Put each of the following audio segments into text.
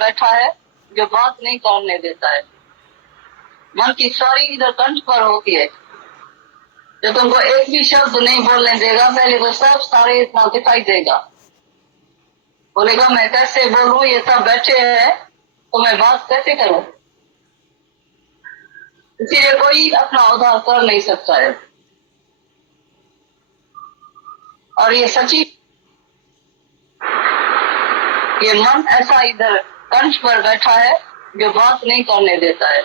बैठा है जो बात नहीं करने देता है। मन की सारी इधर कंठ पर होती है, जो तुमको एक भी शब्द नहीं बोलने देगा। पहले वो सब सारे इतना दिखाई देगा। बोलेगा मैं कैसे बोलूं, ये सब बैठे हैं तो मैं बात कैसे करूं। इसीलिए कोई अपना उद्धार कर नहीं सकता है। और ये सच्ची, ये मन ऐसा इधर कंठ पर बैठा है जो बात नहीं करने देता है।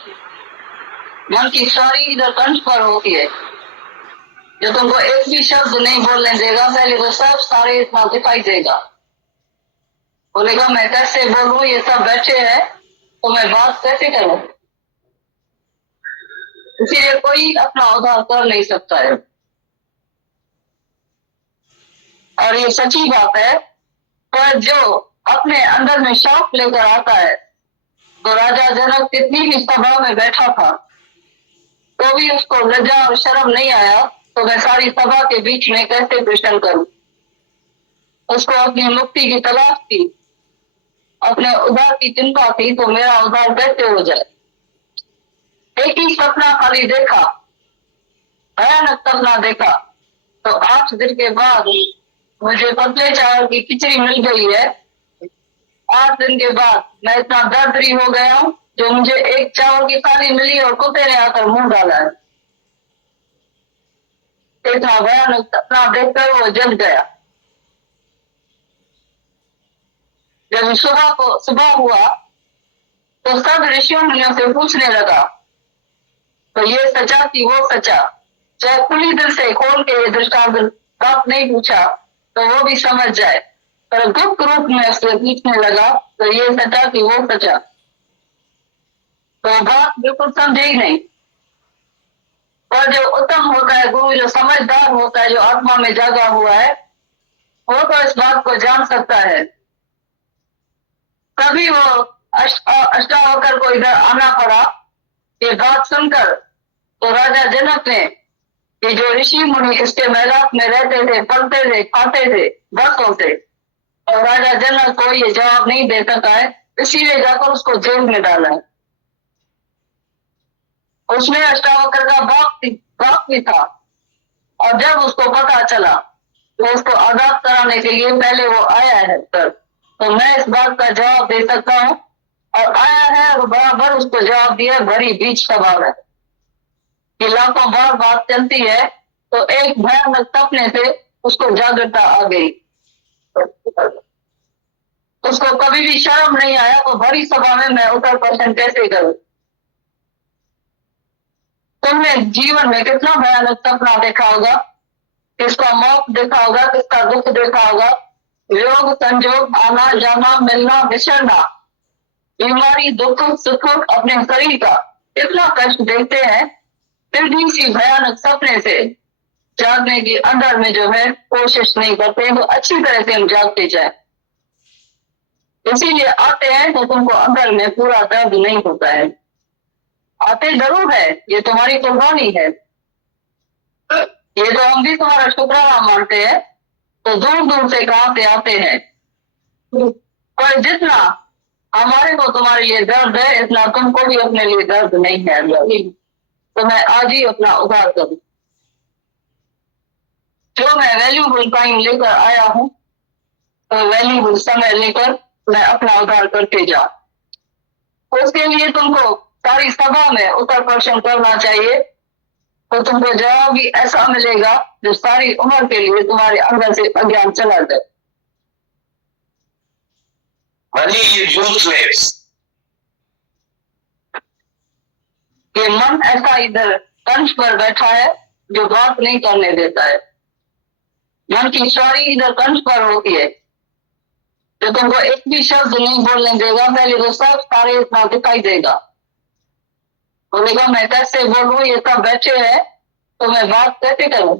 मन की सारी इधर कंठ पर होती है, जो तुमको एक भी शब्द नहीं बोलने देगा। पहले वो सब सारे इतना दिखाई देगा। बोलेगा मैं कैसे बोलूं, ये सब बैठे हैं तो मैं बात कैसे करूं। इसीलिए कोई अपना उद्धार कर नहीं सकता है। और ये सच्ची बात है। पर जो अपने अंदर में शौक लेकर आता है, तो राजा जनक कितनी भी सभा में बैठा था तो भी उसको लज्जा और शर्म नहीं आया। तो मैं सारी सभा के बीच में कैसे प्रश्न करूं। उसको अपनी मुक्ति की तलाश थी, अपने उद्धार की चिंता थी, तो मेरा उद्धार कैसे हो जाए। एक ही सपना खाली देखा, भयानक सपना देखा। तो 8 दिन के बाद मुझे पतले चावल की खिचड़ी मिल गई है। 8 दिन के बाद मैं इतना दर्द हो गया हूँ, जो मुझे एक चावल की थाली मिली और कुत्ते ने आकर मुंह डाला है। इतना भयानक सपना देखकर वो जग गया। जब सुबह हुआ तो सब ऋषियों मुनियों से पूछने लगा, तो ये सचा कि वो सचा। चाहे खुली दिल से खोल के ये दृष्टांत बात नहीं पूछा तो वो भी समझ जाए, पर गुप्त रूप में उससे पूछने लगा, तो ये सचा कि वो सचा। तो बात बिल्कुल समझे ही नहीं। और जो उत्तम होता है गुरु, जो समझदार होता है, जो आत्मा में जागा हुआ है, वो तो इस बात को जान सकता है। तभी वो अष्टावक्र को इधर आना पड़ा। ये बात सुनकर तो राजा जनक ने, ये जो ऋषि मुनि इसके मैदान में रहते थे, पलते थे, खाते थे, बस होते, और राजा जनक को ये जवाब नहीं दे सका है, इसीलिए जाकर उसको जेल में डाला है। उसमें अष्टावक्र का बाप भी था। और जब उसको पता चला तो उसको आजाद कराने के लिए पहले वो आया है सर, तो मैं इस बात का जवाब दे सकता हूँ। और आया है और बराबर उसको जवाब दिया भरी बीच सभा में। कि लाखों बार बात चलती है तो एक भयानक सपने से उसको जागृतता आ गई। उसको कभी भी शर्म नहीं आया, तो भरी सभा में मैं उत्तर प्रश्न कैसे करूं। तुमने जीवन में कितना भयानक सपना देखा होगा, किसका मौत देखा होगा, किसका दुख देखा होगा, योग संजोग, आना जाना, मिलना बिछड़ना, बीमारी, दुख सुख, अपने शरीर का कितना कष्ट देखते हैं। फिर भी इसी भयानक सपने से जागने की अंदर में जो है कोशिश नहीं करते, वो अच्छी तरह से हम जागते जाए। इसीलिए आते हैं तो तुमको अंदर में पूरा दर्द नहीं होता है। आते जरूर है, ये तुम्हारी कुर्बानी है, ये तो हम भी तुम्हारा शुक्राना मानते हैं। तो दूर दूर से कहां से आते हैं, पर जितना हमारे को तुम्हारे लिए दर्द है, इतना तुमको भी अपने लिए दर्द नहीं है। तो मैं आज ही अपना उद्धार करूं। जो मैं वैल्यूबल टाइम लेकर आया हूं, तो वैल्यूबल समय लेकर मैं अपना उद्धार करके जा। तो उसके लिए तुमको सारी सभा में उत्तर प्रश्न करना चाहिए, तो तुमको जवाब भी ऐसा मिलेगा जो सारी उम्र के लिए तुम्हारे अंदर से अज्ञान चला जाए। ये मन ऐसा इधर कंठ पर बैठा है जो बात नहीं करने देता है। मन की सारी इधर कंठ पर होती है, जो तुमको एक भी शब्द नहीं बोलने देगा। पहले वो सब सारे इतना दिखाई देगा। बोलेगा मैं कैसे बोलूं, ये सब बैठे हैं तो मैं बात कैसे करूं।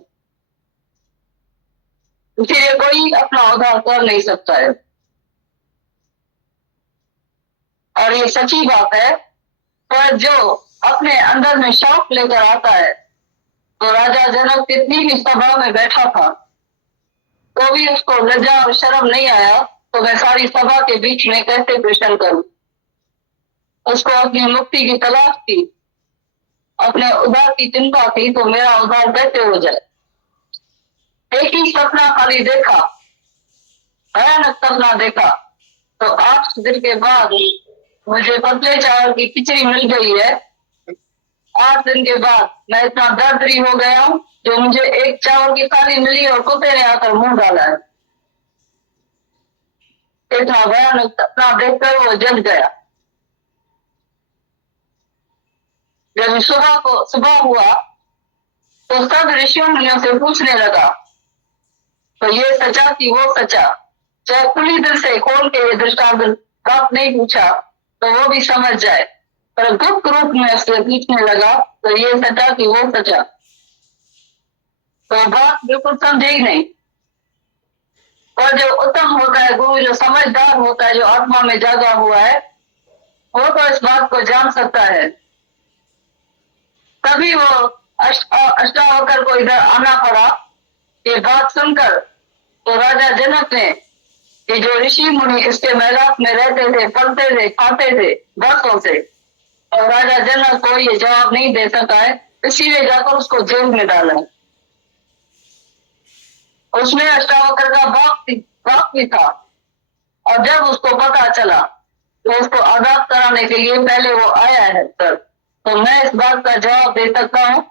इसीलिए कोई अपना उद्धार कर नहीं सकता है। और ये सच्ची बात है। पर जो अपने अंदर में शौक लेकर आता है, तो राजा जनक कितनी भी सभा में बैठा था तो भी उसको लज्जा और शर्म नहीं आया। तो मैं सारी सभा के बीच में कैसे प्रश्न करूं। उसको अपनी मुक्ति की तलाश थी, अपने उद्धार की चिंता थी, तो मेरा उद्धार कैसे हो जाए। एक ही सपना खाली देखा, भयानक सपना देखा। तो 8 दिन के बाद मुझे पतले चावल की खिचड़ी मिल गई है। 8 दिन के बाद मैं इतना दर्दरी हो गया हूँ, जो मुझे एक चावल की थाली मिली और कुत्ते ने आकर मुंह डाला है। इतना भयानक सपना देखकर वो जल गया। जब सुबह हुआ तो सब ऋषियों मुनियों से पूछने लगा, तो ये सचा कि वो सचा। चाहे खुली दिल से खोल के ये दृष्टांत बात नहीं पूछा तो वो भी समझ जाए, पर गुप्त रूप में उससे पूछने लगा, तो ये सचा कि वो सचा। तो बात बिल्कुल समझे ही नहीं। और जो उत्तम होता है गुरु, जो समझदार होता है, जो आत्मा में जागा हुआ है, वो तो इस बात को जान सकता है। तभी वो अष्टावक्र को इधर आना पड़ा। ये बात सुनकर तो राजा जनक ने, कि जो ऋषि मुनि इसके मैदान में रहते थे, पलते थे, खाते थे वर्षों से, और राजा जनक को ये जवाब नहीं दे सका है, इसीलिए जाकर उसको जेल में डाला है। उसमें अष्टावक्र का बाप भी था, और जब उसको पता चला तो उसको आजाद कराने के लिए पहले वो आया है सर। तो मैं इस बात का जवाब दे सकता हूँ,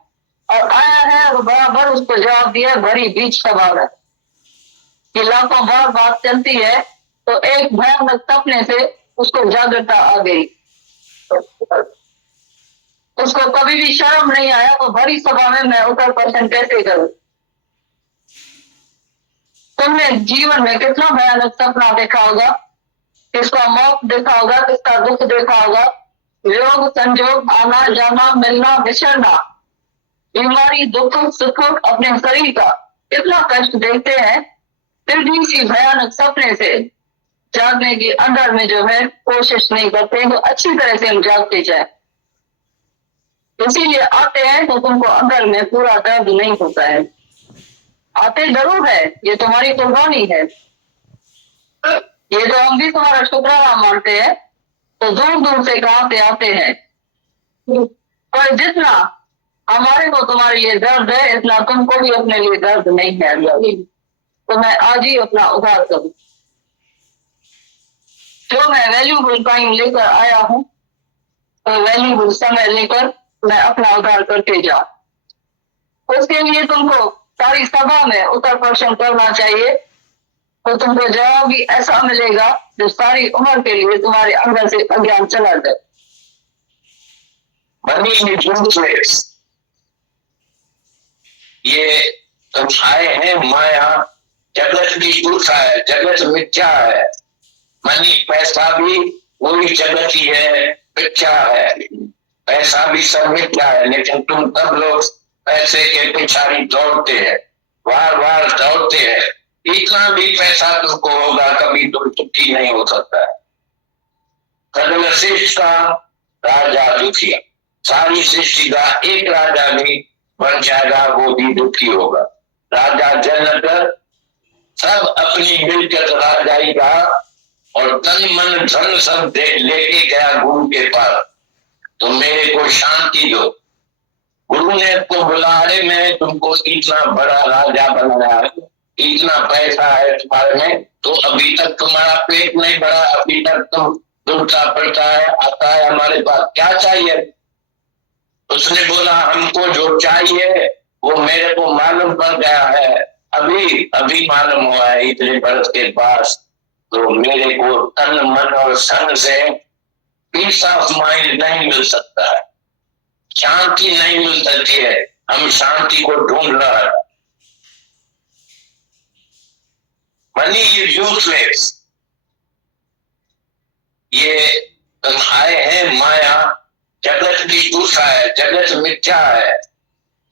और आया है और बराबर उसको जवाब दिया। भरी बीच सभा है कि लाखों बार बात चलती है, तो एक भयानक सपने से उसको जागृता आ गई। उसको कभी भी शर्म नहीं आया, तो भरी सभा में मैं उत्तर प्रश्न कैसे करूं। तुमने जीवन में कितना भयानक सपना देखा होगा, किसका मौत देखा होगा, किसका दुख देखा होगा, योग संजोग, आना जाना, मिलना बिछड़ना, बीमारी, दुख सुख, अपने शरीर का कितना कष्ट देखते हैं, फिर भी इसी भयानक सपने से जागने की अंदर में जो है कोशिश नहीं करते, तो अच्छी तरह से हम जागते जाए। इसीलिए आते हैं तो तुमको अंदर में पूरा दर्द नहीं होता है। आते जरूर है, ये तुम्हारी कुर्बानी है, ये तो हम भी तुम्हारा शुक्राना मानते हैं। तो दूर दूर से कहां से आते हैं, पर जितना हमारे को तुम्हारे लिए दर्द है, इतना तुमको भी अपने लिए दर्द नहीं है। तो मैं आज ही अपना उद्धार करूं। जो मैं वैल्यूबल टाइम लेकर आया हूं, तो वैल्यूबल समय लेकर मैं अपना उद्धार करके जाऊं। उसके लिए तुमको सारी सभा में उत्तर प्रश्न करना चाहिए, तो तुमको जवाब भी ऐसा मिलेगा जो सारी उम्र के लिए तुम्हारे अंदर से अज्ञान चला जाए। ये तुम आए हैं माया, जगत भी झूठा है, जगत मिथ्या है। मनी पैसा भी वही जगत ही है, मिथ्या है। पैसा भी सब मिथ्या है, लेकिन तुम सब लोग पैसे के पिछाड़ी दौड़ते हैं, बार बार दौड़ते हैं। इतना भी पैसा तुमको होगा, कभी तुम सुखी नहीं हो सकता है। सगल सृष्टि का राजा दुखिया, सारी सृष्टि का एक राजा भी बन जाएगा, वो भी दुखी होगा। राजा जनक सब अपनी मिलकत राजाई का और तन मन धन सब लेके गया गुरु के पास, तो मेरे को शांति दो। गुरु ने उसको बुला, अरे मैं तुमको इतना बड़ा राजा बनाया है, इतना पैसा है तुम्हारे में, तो अभी तक तुम्हारा पेट नहीं भरा, अभी तक तुम दूसरा पड़ता है, आता है हमारे पास, क्या चाहिए? उसने बोला हमको जो चाहिए वो मेरे को मालूम पड़ गया है, अभी अभी मालूम हुआ है इतने बरस के पास। तो मेरे को तन मन और संग से पीस ऑफ माइंड नहीं मिल सकता है, शांति नहीं मिल सकती है। हम शांति को ढूंढ रहा है। Money is useless. ये तुम आए हैं माया, जगत भी दूसरा है, जगत मिथ्या है।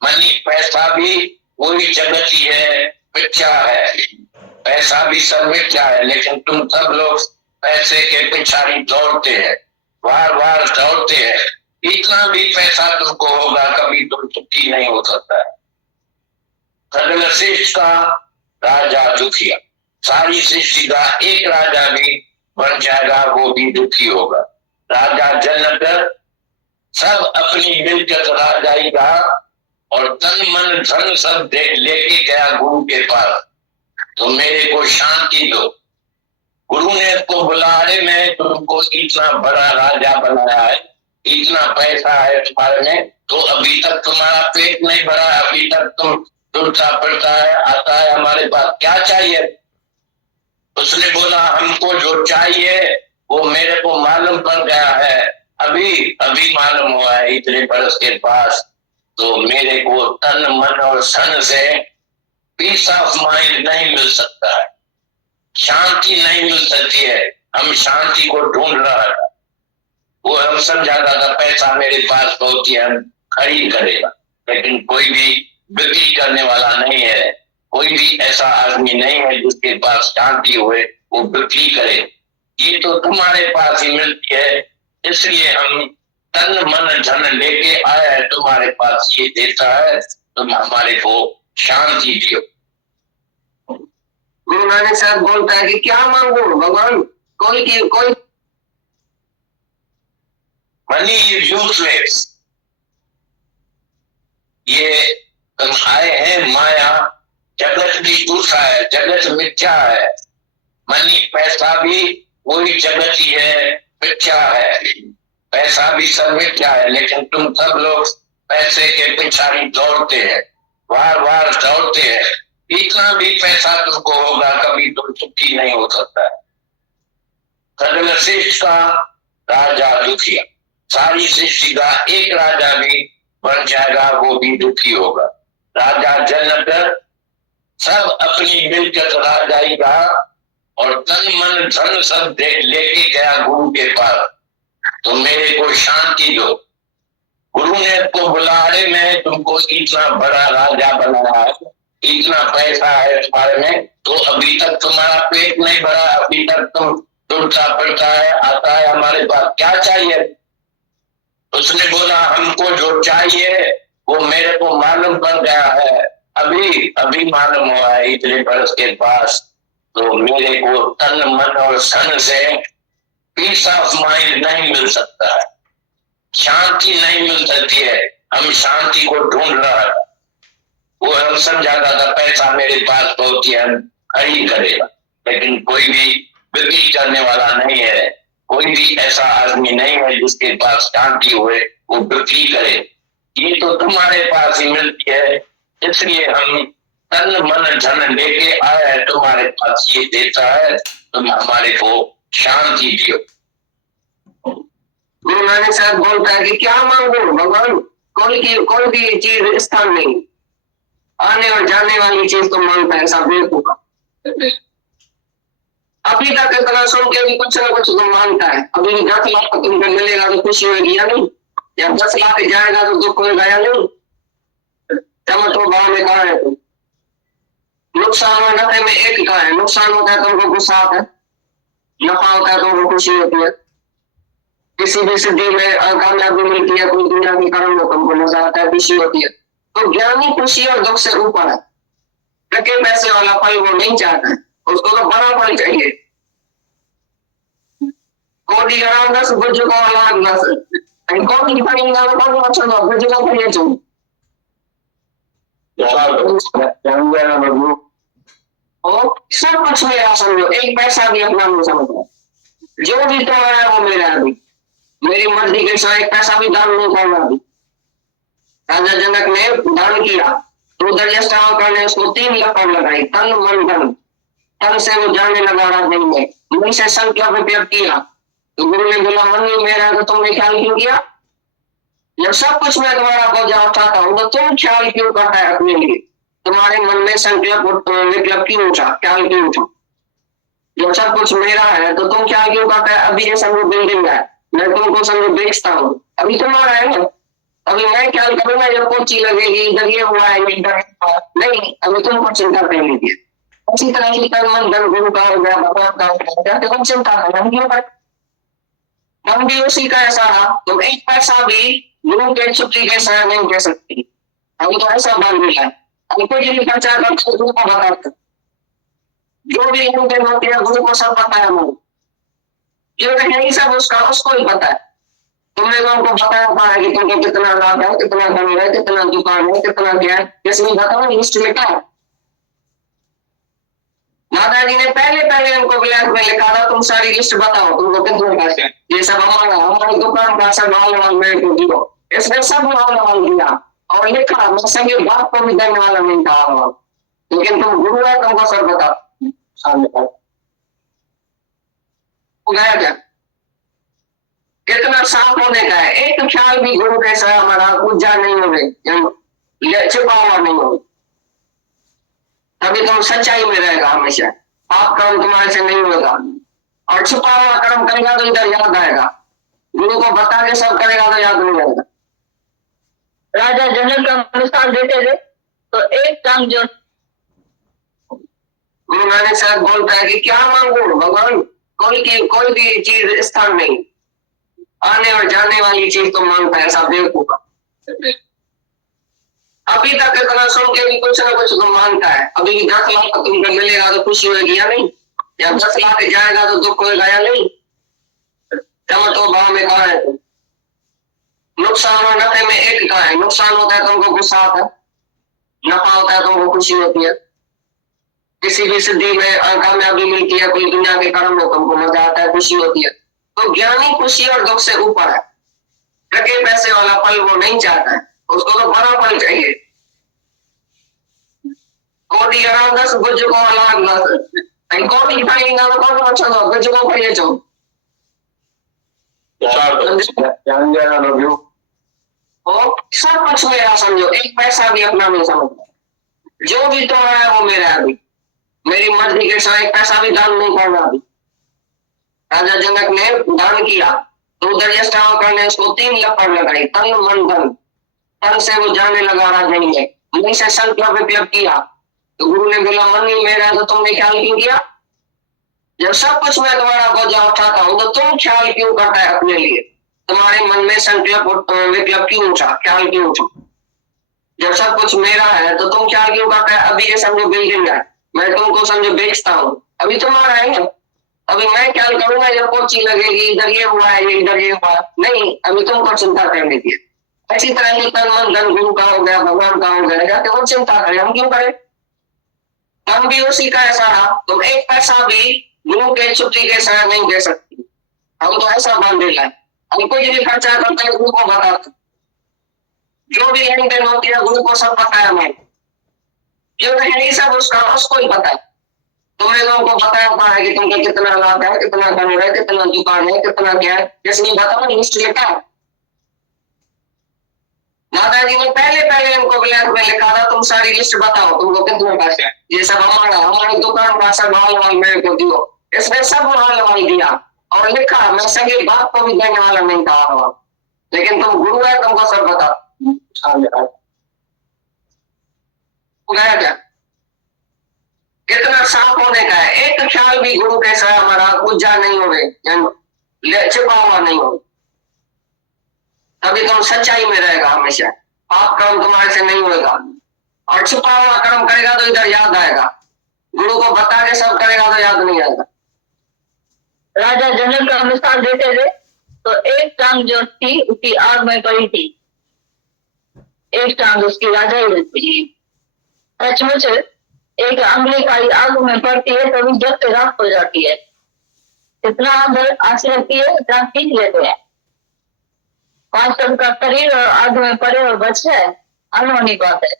मनी पैसा भी वही जगत ही है, मिथ्या है। पैसा भी सब मिथ्या है, लेकिन तुम सब लोग पैसे के पिछाड़ी दौड़ते हैं, बार बार दौड़ते हैं। इतना भी पैसा तुमको होगा, कभी तुम सुखी नहीं हो सकता है। सगल सृष्टि का राजा दुखिया, सारी सृष्टि का एक राजा भी बन जाएगा, वो भी दुखी होगा। राजा जनक सब अपनी मिलकत राजाई का और तन मन धन सब लेके गया गुरु के पास, तो मेरे को शांति दो। गुरु ने उसको बुला, अरे मैं तुमको इतना बड़ा राजा बनाया है, इतना पैसा है तुम्हारे में, तो अभी तक तुम्हारा पेट नहीं भरा, अभी तक तुम टूटता पड़ता है, आता है हमारे पास, क्या चाहिए? उसने बोला हमको जो चाहिए वो मेरे को मालूम पड़ गया है, अभी अभी मालूम हुआ है इतने बरस के पास, तो मेरे को तन मन और सन से पीस ऑफ माइंड नहीं मिल सकता है, शांति नहीं मिल सकती है। हम शांति को ढूंढ रहा था, वो हम समझाता था पैसा मेरे पास पहुंची हम खरीद करेगा, लेकिन कोई भी बिक्री करने वाला नहीं है, कोई भी ऐसा आदमी नहीं है जिसके पास शांति हुए वो बिक्री करे। ये तो तुम्हारे पास ही मिलती है, इसलिए हम तन मन धन लेके आया है तुम्हारे पास, ये देता है तुम हमारे को शांति दियो। गुरु नानक साहब बोलता है कि क्या मांगो भगवान, कोई मनी इज यूजलेस, ये तुम आए हैं माया, जगत भी झूठा है, जगत मिथ्या है, मनी पैसा भी वही जगत ही है, मिथ्या है, पैसा भी सब मिथ्या है, लेकिन तुम सब लोग पैसे के पिछाड़ी दौड़ते हैं, बार बार दौड़ते हैं, इतना भी पैसा तुमको होगा कभी तुम सुखी नहीं हो सकता। सकल सृष्टि का राजा दुखिया, सारी सृष्टि का एक राजा भी बन जाएगा, वो भी दुखी होगा। राजा जनक सब अपनी मिलकत राजाई का और तन मन धन सब लेके गया गुरु के पास, तो मेरे को शांति दो। गुरु ने उसको बुला, अरे मैं तुमको इतना बड़ा राजा बनाया है, इतना पैसा है तुम्हारे में, तो अभी तक तुम्हारा पेट नहीं भरा, अभी तक तुम टूटता पड़ता है, आता है हमारे पास, क्या चाहिए? उसने बोला हमको जो चाहिए वो मेरे को मालूम पड़ गया है, अभी अभी मालूम हुआ है इतने बरस के पास, तो मेरे को तन मन और सन से पीस ऑफ माइंड नहीं मिल सकता है, शांति नहीं मिल सकती है। हम शांति को ढूंढ रहा है, वो हम समझाता था पैसा मेरे पास पहुंची हम खरीद करेगा, लेकिन कोई भी बिक्री करने वाला नहीं है, कोई भी ऐसा आदमी नहीं है जिसके पास शांति हुए वो बिक्री करे। ये तो तुम्हारे पास ही मिलती है, इसलिए हम तन मन धन लेके आया है तुम्हारे पास, ये देता है तुम हमारे को शांति दियो। गुरु नानक साहब बोलता है कि क्या मांगो भगवान, कोई भी चीज स्थान नहीं, आने और जाने वाली चीज तो मांगता है, सब बेवकूफ। अभी तक इतना सुन के भी कुछ ना कुछ तो मांगता है, अभी 10 लाख तुमको मिलेगा तो खुशी होगी या नहीं, या 10 लाख जाएगा तो दुख होगा या नहीं, समझ तो भाव में कहा है तुम। नुकसान और नफे में एक का है, नुकसान होता है तुमको गुस्सा आता है, नफा होता है तुमको खुशी होती है, किसी भी सिद्धि में कामयाबी मिलती है, कोई दुनिया के कारण में तुमको मजा आता है, खुशी होती है। तो ज्ञानी खुशी और दुख से ऊपर है, टके पैसे वाला फल वो नहीं चाहता है, उसको तो बड़ा फल चाहिए। कोटी का 10 बुजुर्ग वाला 10 कोटी की फल ना कौन अच्छा ना बुजुर्ग को ये चाहिए। और सब कुछ मेरा समझो, एक पैसा भी अपना नहीं समझो, जो भी तुम्हारा है वो मेरा है, मेरी मर्जी के साथ एक पैसा भी दान नहीं करना। अभी राजा जनक ने दान किया तो दरियास्तावकर ने उसको 3 लपड़ लगाई, तन मन धन, तन से वो जाने लगा राजन में, मन से संकल्प व्यक्त किया, तो गुरु ने बोला मन ही मेरा, तो तुमने ख्याल क्यों किया? जब सब कुछ मैं तुम्हारा बोझा उठाता हूँ तो तुम ख्याल क्यों करता है अपने लिए? तुम्हारे मन में संकल्प विकल्प क्यों उठा, ख्याल क्यों उठा? जब सब कुछ मेरा है तो तुम ख्याल क्यों करता है? अभी ये समझो बिल्डिंग है, मैं तुमको समझो बेचता हूँ, अभी तुम्हारा है ना, अभी मैं ख्याल करूंगा जब कोची लगेगी, इधर ये हुआ है, इधर नहीं, अभी तुमको चिंता कर लीजिए। उसी तरह से तन मन धन गुरु का हो गया, भगवान का हो गया, तो तुम चिंता करो, हम क्यों करें? हम भी उसी का ऐसा रहा, तुम एक पैसा भी गुरु के छुट्टी के साथ नहीं दे सकती, अभी तो ऐसा बन गया है। अभी कोई भी खर्चा करते गुरु को बताते, जो भी गुरु के होते हैं गुरु को सब पता है, ये तो है ही सब उसका, उसको ही पता है। तुमने लोगों को बताया हुआ है कि तुमको कितना लाभ है, कितना धन है, कितना दुकान है, कितना क्या है, ये सब बताओ लिस्ट में क्या है। दादाजी ने पहले पहले उनको ब्लैक में लिखा था, तुम सारी लिस्ट बताओ तुमको कितने पैसे, ये सब हमारी दुकान का सब माल मेरे को दियो। इसने सब माल दिया और लिखा, मैं सभी बात को भी देने वाला नहीं था, लेकिन तुम गुरु है, तुमको सब बता सामने गया क्या कितना साफ होने का है। एक ख्याल भी गुरु कैसा हमारा पूजा नहीं होने, छिपा हुआ नहीं हो, तभी तुम सच्चाई में रहेगा हमेशा। पाप कर्म तुम्हारे से नहीं होगा, और छुपा हुआ कर्म करेगा तो इधर याद आएगा, गुरु को बता के सब करेगा तो याद नहीं आएगा। राजा जनक का मिसाल देते थे तो एक काम जो गुरु नानक साहब बोलता है कि क्या मांगो भगवान, कोई भी चीज स्थान नहीं, आने और जाने वाली चीज तो मांगता है, ऐसा बेवकूफ। अभी तक इतना सुन के भी कुछ ना कुछ तो मांगता है। अभी भी 10 लाख तुमको मिलेगा तो खुशी होगी या नहीं, या 10 लाख जाएगा तो दुख होगा या नहीं। टमाटो भाव में कहा है तुम, नुकसान और नफे में एक कहा है। नुकसान होता है तुमको गुस्सा आता है, नफा होता है तुमको खुशी होती है। किसी भी सिद्धि में कामयाबी मिलती है, कोई दुनिया के कर्म में तुमको मजा आता है, खुशी होती है। तो ज्ञानी खुशी और दुख से ऊपर है। रखे पैसे वाला फल वो नहीं चाहता है, उसको तो बड़ा फल चाहिए। कोटी अराम 10 गुज को लाख 10 कोटी पाएगा तो कौन अच्छा दो गुज को पाइए जो सब कुछ मेरा समझो, एक पैसा भी अपना नहीं समझता। जो भी तो है वो मेरा है। अभी मेरी मर्जी के साथ एक पैसा भी दान नहीं करना। अभी राजा जनक ने दान किया तो दरियाष्टावकर ने उसको 3 लपड़ लगाई, तन मन धन। तन से वो जाने लगा राजा ने, मन से संकल्प विकल्प किया तो गुरु ने बोला मन ही मेरा है तो तुमने ख्याल क्यों किया। जब सब कुछ मैं तुम्हारा बोझा उठाता हूं तो तुम ख्याल क्यों करता है अपने लिए। तुम्हारे मन में संकल्प विकल्प क्यों उठा, ख्याल क्यों उठा। जब सब कुछ मेरा है तो तुम ख्याल क्यों करता है। अभी ये समझो बिल्डिंग है, मैं तुमको समझो बेचता हूँ, अभी तुम्हारा है ना। अभी मैं ख्याल करूंगा जब पोची लगेगी, इधर ये हुआ है, इधर ये हुआ नहीं, अभी तुमको चिंता करने की। ऐसी तरह की तन मन धन गुरु का हो गया, भगवान का हो गया, जाके वो चिंता करें, हम क्यों करें। हम भी उसी का ऐसा रहा, तुम एक पैसा भी गुरु के छुट्टी के साथ नहीं दे सकती। हम तो ऐसा बांध देला है, हम कुछ भी खर्चा करते हैं गुरु को बताते, जो भी लेन देन होती है गुरु को सब पता है। हमें क्योंकि यही सब उसको ही पता है। तुमने लोगों को बताया हुआ है कि तुमको कितना लाभ है, कितना धन है, कितना दुकान है, कितना क्या है, जैसे बताओ लिस्ट लिखा है। दादाजी ने पहले पहले उनको ब्लैक में लिखा था, तुम सारी लिस्ट बताओ तुमको कितने पैसे, ये सब हमारी दुकान का सब माल मेरे को दियो। इसने सब माल दिया और लिखा, मैं सभी बात को भी देने वाला नहीं था, लेकिन तुम गुरु है, तुमको सब बता गया क्या कितना साफ होने का है। एक ख्याल भी गुरु कैसा हमारा पूजा नहीं होने, छिपा हुआ नहीं हो, तभी तुम सच्चाई में रहेगा हमेशा। पाप कर्म तुम्हारे से नहीं होगा, और छुपा हुआ कर्म करेगा तो इधर याद आएगा, गुरु को बता के सब करेगा तो याद नहीं आएगा। राजा जनक का मिसाल देते थे तो एक टांग जो थी उसकी आग में पड़ी थी, एक टांग उसकी राजा ही रहती। सचमुच एक अंगली काली आग में पड़ती है तभी जब से राख हो जाती है। इतना अंदर आग लगती है, इतना खींच लेते हैं। 5 टन का शरीर और आग में पड़े और बच जाए, अनहोनी बात है।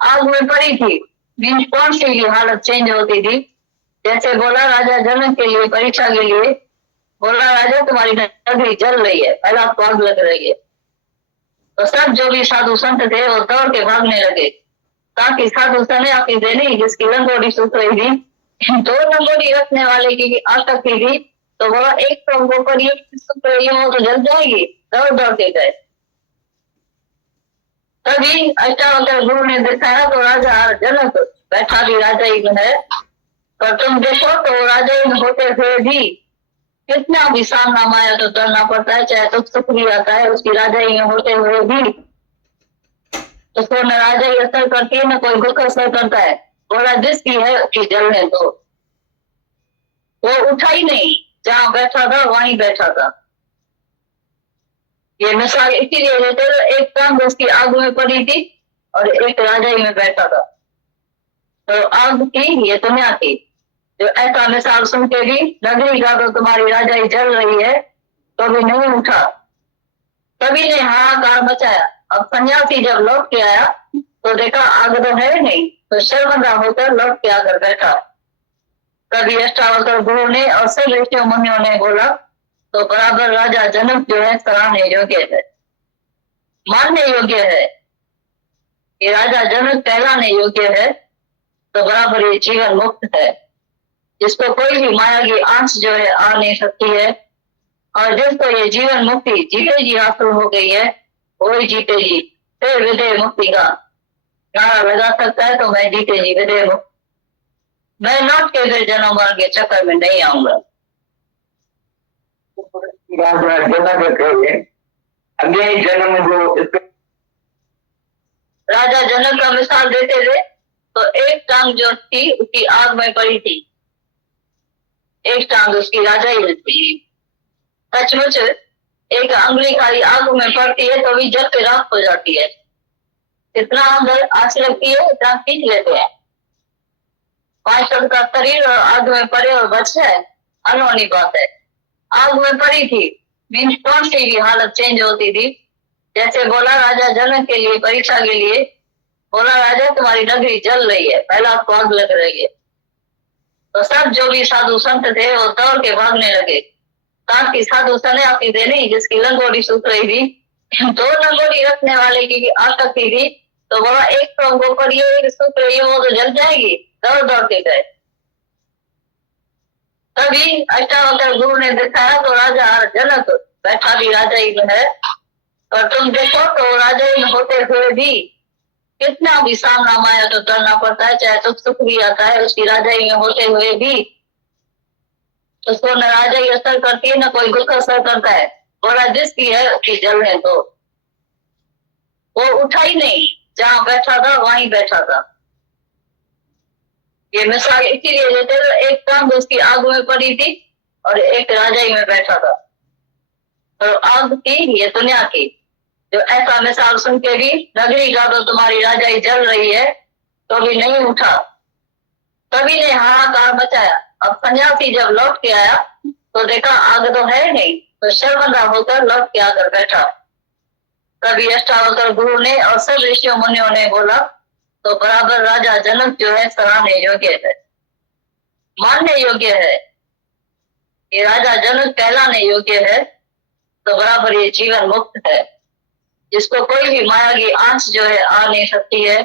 आग में पड़ी थी, बीच कौन सी हालत चेंज होती थी। जैसे बोला राजा जनक के लिए परीक्षा के लिए, बोला राजा तुम्हारी नगरी जल रही है, पहला आग लग रही है। तो सब जो भी साधु संत थे वो दौड़ के भागने लगे, ताकि साधु सने अपनी देनी जिसकी लंगोटी सूख रही थी, 2 लंगोटी रखने वाले की आटक थी, तो बोला एक तो वो करिए सूख रही है, वो तो जल जाएगी। दौड़ दौड़ के गए, तभी अष्टावक्र गुरु ने दिखाया तो राजा जनक बैठा भी राजा ही है, पर तुम देखो तो राजा ही होते हुए भी कितना भी सामना माया तो करना पड़ता है, चाहे तो सुख भी आता है उसकी राजा ही होते हुए भी, उसको न राजा ही असर करती है न कोई दुख असर करता है। बोला जिसकी है उसकी जल है, तो वो उठा ही नहीं, जहाँ बैठा था वहीं बैठा था। ये मिसाल इसीलिए देते थे, एक टांग उसकी आग में पड़ी थी और एक राजाई में बैठा था। तो आग की ये दुनिया थी, जो ऐसा मिसाल सुन के भी नगरी का तो तुम्हारी राजाई जल रही है तो भी नहीं उठा। सभी ने हाहाकार मचाया। अब सन्यासी जब लौट के आया तो देखा आग तो है नहीं, तो शर्मंदा होकर लौट के आकर बैठा। तभी अष्टावक्र गुरु ने और सब ऋषियों मुनियों ने बोला तो बराबर राजा जनक जो है सराहने योग्य है, मानने योग्य है। ये राजा जनक कहलाने योग्य है, तो बराबर ये जीवन मुक्त है, जिसको कोई भी माया की आंच जो है आ नहीं सकती है। और जिसको ये जीवन मुक्ति जीते जी हासिल हो गई है, वही जीते जी फिर विदेह मुक्ति का नारा लगा सकता है। तो मैं जीते जी विदेह मुक्त, मैं लौट के फिर जन्म मरण के चक्कर में नहीं आऊंगा। अगले जन्म में जो राजा जनक का मिसाल देते थे, तो एक टांग जो थी उसकी आग में पड़ी थी, एक टांग उसकी राजाई में थी। सचमुच एक अंगुली खाली आग में पड़ती है तो भी जल के राख हो जाती है। इतना अंदर आग लगती है, इतना खींच लेते हैं। 5 टन का शरीर और आग में पड़े और बच जाए, अनहोनी बात है। आग में पड़ी थी मीन्स कौन सी भी हालत चेंज होती थी। जैसे बोला राजा जनक के लिए परीक्षा के लिए, बोला राजा तुम्हारी नगरी जल रही है, पहला आपको आग लग रही है। तो सब जो भी साधु संत थे वो दौड़ के भागने लगे। ताकि साधु सन्यासी थे नहीं, जिसकी लंगोटी सूख रही थी, 2 लंगोटी रखने वाले की आसक्ति थी, तो बोला एक तो वो करिए, एक सूख रही है, वो तो जल जाएगी। दौड़ दौड़ के गए। तभी अष्टावक्र गुरु ने दिखाया तो राजा जनक बैठा भी राजाई में है, और तुम देखो तो राजाई में होते हुए भी कितना भी सामना माया तो करना पड़ता है, चाहे सुख भी आता है उसकी राजाई में होते हुए भी। उसको न राजाई असर करती है न कोई दुख असर करता है। बोला जिसकी है उसकी जलने दो। वो उठा ही नहीं, जहां बैठा था वहीं बैठा था। ये मिसाल इसीलिए देते थे, एक टांग उसकी आग में पड़ी थी और एक राजाई में बैठा था। तो आग की ये दुनिया की, जो ऐसा मिसाल सुन के भी नगरी का तो तुम्हारी राजाई जल रही है तो भी नहीं उठा। सभी ने हाहाकार मचाया। अब सन्यासी जब लौट के आया तो देखा आग तो है नहीं, तो शर्मंदा होकर लौट के आकर बैठा। तभी अष्टावक्र गुरु ने और सब ऋषियों मुनियों ने बोला तो बराबर राजा जनक जो है सराहने योग्य है, मानने योग्य है। ये राजा जनक कहलाने योग्य है, तो बराबर ये जीवन मुक्त है, जिसको कोई भी माया की आंच जो है आ नहीं सकती है।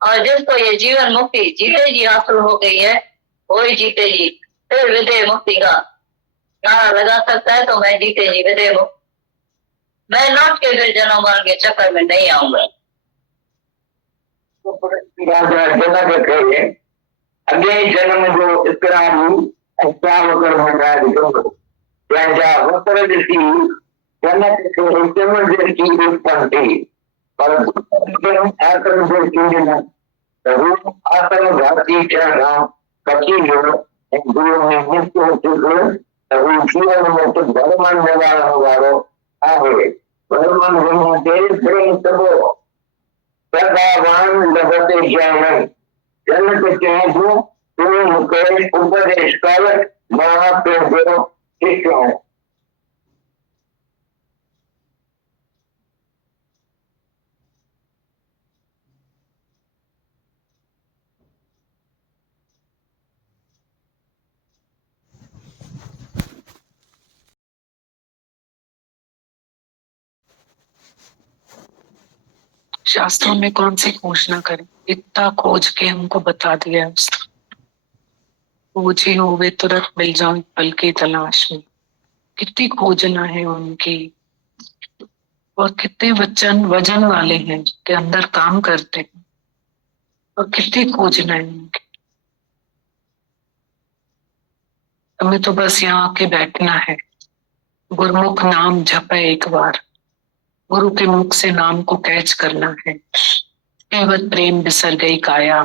और जिसको ये जीवन मुक्ति जीते जी हासिल हो गई है, वही जीते जी फिर विदेह मुक्ति का नारा लगा सकता है। तो मैं जीते जी विदेह मुक्त, मैं लौट के फिर जन्म मरण के चक्कर में नहीं आऊंगा। अगले जन्म में जो इस तरह अष्टावक्र महाराज जनक की उत्पन्न थी, पर आसन भारती कची गुरु में जीवन में तो भगवान वालो आहे। भगवान प्रेम सबो सदावान लगते ज्ञान जनक कहूँ तुम मुकेश उपदेश कर महाप्रभु शिष्य। शास्त्रों में कौन सी खोज ना करें, इतना खोज के हमको बता दिया है उसने। खोजी हो वे तुरंत मिल जाओ पल की तलाश में। कितनी खोजना है उनकी, और कितने वजन वाले हैं के अंदर काम करते हैं, और कितनी खोजना है उनकी। हमें तो बस यहाँ आके बैठना है, गुरुमुख नाम जपे एक बार, गुरु के मुख से नाम को कैच करना है। केवल प्रेम बिसर गई काया,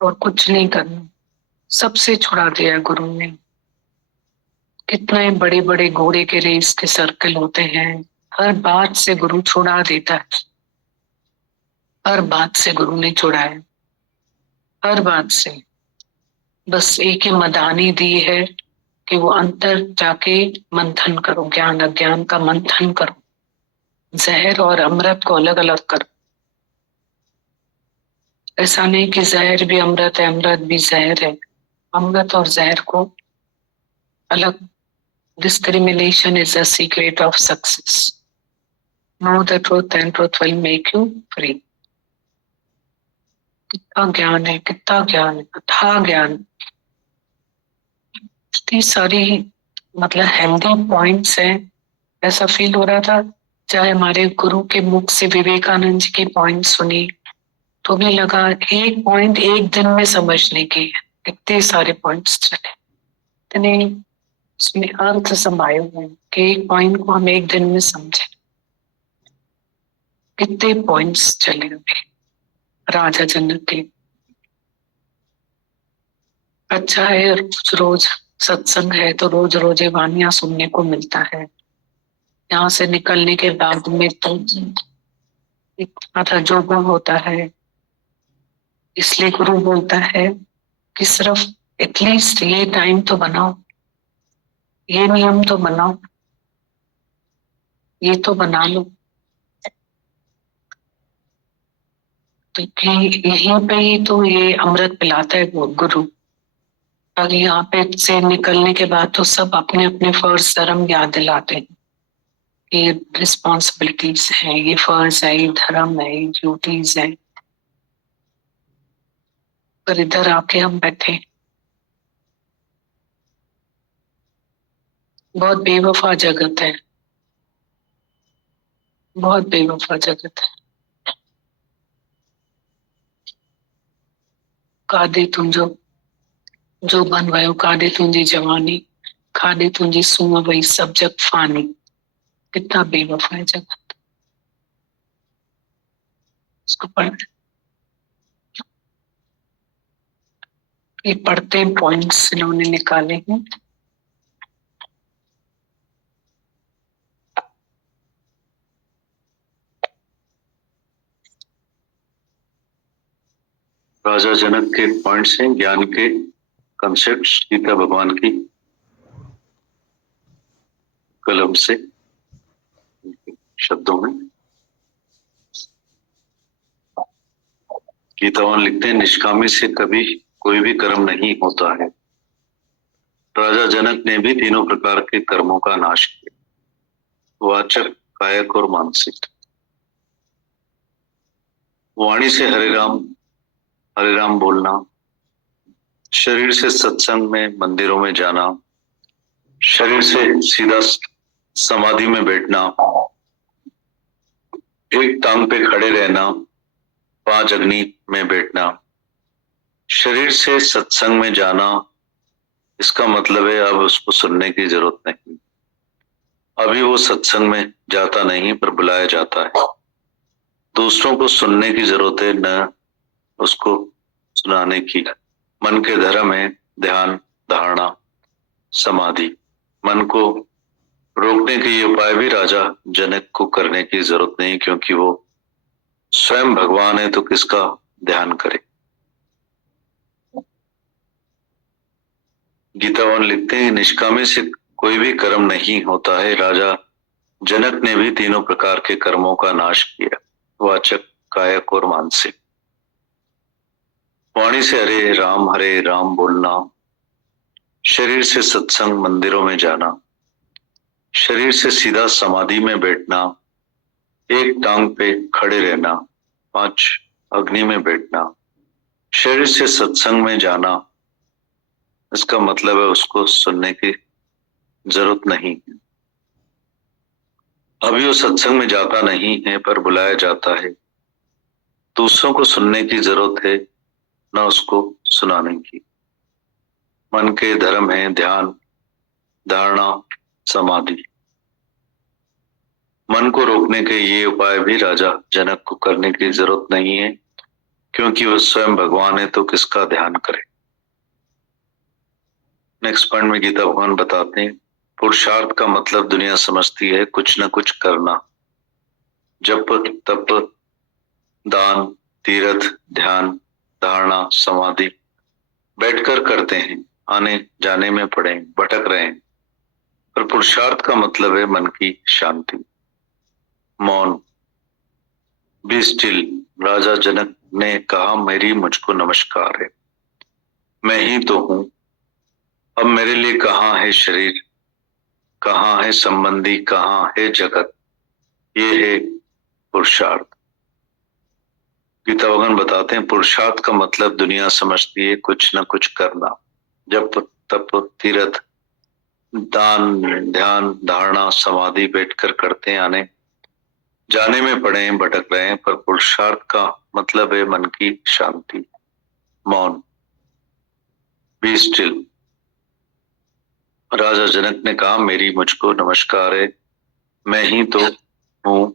और कुछ नहीं करना, सबसे छुड़ा दिया गुरु ने। कितने बड़े बड़े घोड़े के रेस के सर्कल होते हैं, हर बात से गुरु छुड़ा देता है। हर बात से गुरु ने छुड़ाया, हर बात से। बस एक ही मदानी दी है कि वो अंतर जाके मंथन करो, ज्ञान अज्ञान का मंथन करो, जहर और अमृत को अलग अलग करो। ऐसा नहीं कि जहर भी अमृत है, अमृत भी जहर है। अमृत और जहर को अलग, discrimination is the secret of success. Know the truth and truth will make you free. कितना ज्ञान है, कितना ज्ञान है, अथाह ज्ञान। इतनी सारी मतलब हेल्दी पॉइंट्स हैं। ऐसा फील हो रहा था चाहे हमारे गुरु के मुख से विवेकानंद जी की पॉइंट सुनी तो भी लगा एक पॉइंट एक दिन में समझने की है। इतने सारे पॉइंट्स चले, इतने उसमें अर्थ समाये हुए हैं कि एक पॉइंट को हम एक दिन में समझे। कितने पॉइंट्स चले हुए राजा जनक के। अच्छा है रोज रोज सत्संग है तो रोज रोज ये वानियां सुनने को मिलता है। यहाँ से निकलने के बाद में तो इतना तजुर्बा होता है, इसलिए गुरु बोलता है कि सिर्फ एटलीस्ट ये टाइम तो बनाओ, ये नियम तो बनाओ, ये तो बना लो। तो यहीं पे ही तो ये अमृत पिलाता है वो गुरु। और यहाँ पे से निकलने के बाद तो सब अपने अपने फर्ज धर्म याद दिलाते हैं, ये रिस्पॉन्सिबिलिटीज हैं, ये फर्ज है, ये धर्म है, ये ड्यूटीज है। पर इधर आके हम बैठे, बहुत बेवफा जगत है, बहुत बेवफा जगत है। कादे तुंजो जो बन वयो, कादे तुंजी जवानी, खादे तुंजी सूंह वही सब जग फानी। कितना बेवफा है जगत। उसको पढ़, ये पढ़ते पॉइंट्स इन्होंने निकाले हैं। राजा जनक के पॉइंट्स हैं, ज्ञान के कंसेप्ट्स गीता भगवान की कलम से शब्दों में। गीतावान लिखते हैं, निष्कामी से कभी कोई भी कर्म नहीं होता है। राजा जनक ने भी तीनों प्रकार के कर्मों का नाश किया, वाचक, कायक और मानसिक। वाणी से हरे राम बोलना, शरीर से सत्संग में मंदिरों में जाना, शरीर से सीधा समाधि में बैठना, एक टांग पे खड़े रहना, 5 अग्नि में बैठना, शरीर से सत्संग में जाना। इसका मतलब है अब उसको सुनने की जरूरत नहीं, अभी वो सत्संग में जाता नहीं पर बुलाया जाता है। दूसरों को सुनने की जरूरत है, न उसको सुनाने की। मन के धर्म है ध्यान, धारणा, समाधि। मन को रोकने के ये उपाय भी राजा जनक को करने की जरूरत नहीं, क्योंकि वो स्वयं भगवान है तो किसका ध्यान करे। गीतावान लिखते हैं, निष्कामी से कोई भी कर्म नहीं होता है। राजा जनक ने भी तीनों प्रकार के कर्मों का नाश किया, वाचक, कायक और मानसिक। वाणी से हरे राम बोलना, शरीर से सत्संग मंदिरों में जाना, शरीर से सीधा समाधि में बैठना, एक टांग पे खड़े रहना, 5 अग्नि में बैठना, शरीर से सत्संग में जाना। इसका मतलब है उसको सुनने की जरूरत नहीं है, अभी वो सत्संग में जाता नहीं है पर बुलाया जाता है। दूसरों को सुनने की जरूरत है, न उसको सुनाने की। मन के धर्म है ध्यान, धारणा, समाधि। मन को रोकने के ये उपाय भी राजा जनक को करने की जरूरत नहीं है, क्योंकि वह स्वयं भगवान है तो किसका ध्यान करे। नेक्स्ट पॉइंट में गीता भगवान बताते हैं पुरुषार्थ का मतलब दुनिया समझती है कुछ न कुछ करना, जप तप दान तीर्थ ध्यान धारणा समाधि बैठकर करते हैं, आने जाने में पड़े भटक रहे हैं, पर पुरुषार्थ का मतलब है मन की शांति, मौन, बी स्टिल। राजा जनक ने कहा मेरी मुझको नमस्कार है, मैं ही तो हूं, अब मेरे लिए कहाँ है शरीर, कहाँ है संबंधी, कहाँ है जगत, ये है पुरुषार्थ। गीता भगवान बताते हैं पुरुषार्थ का मतलब दुनिया समझती है कुछ न कुछ करना, जप तप तीर्थ दान ध्यान धारणा समाधि बैठकर करते हैं, आने जाने में पड़े हैं भटक रहे हैं, पर पुरुषार्थ का मतलब है मन की शांति, मौन, बी स्टिल। राजा जनक ने कहा मेरी मुझको नमस्कार है, मैं ही तो हूं,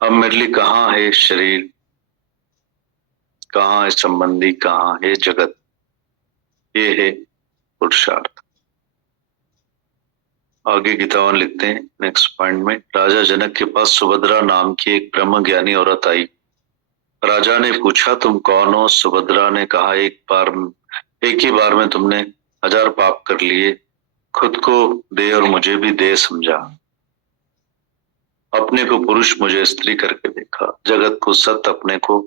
अब मेरे लिए कहाँ है शरीर, कहाँ है संबंधी, कहाँ है जगत, ये है पुरुषार्थ। आगे गीतावन लिखते हैं नेक्स्ट पॉइंट में राजा जनक के पास सुभद्रा नाम की एक ब्रह्म ज्ञानी औरत आई। राजा ने पूछा तुम कौन हो? सुभद्रा ने कहा एक ही बार में तुमने 1000 पाप कर लिए, खुद को दे और मुझे भी दे समझा, अपने को पुरुष मुझे स्त्री करके देखा, जगत को सत अपने को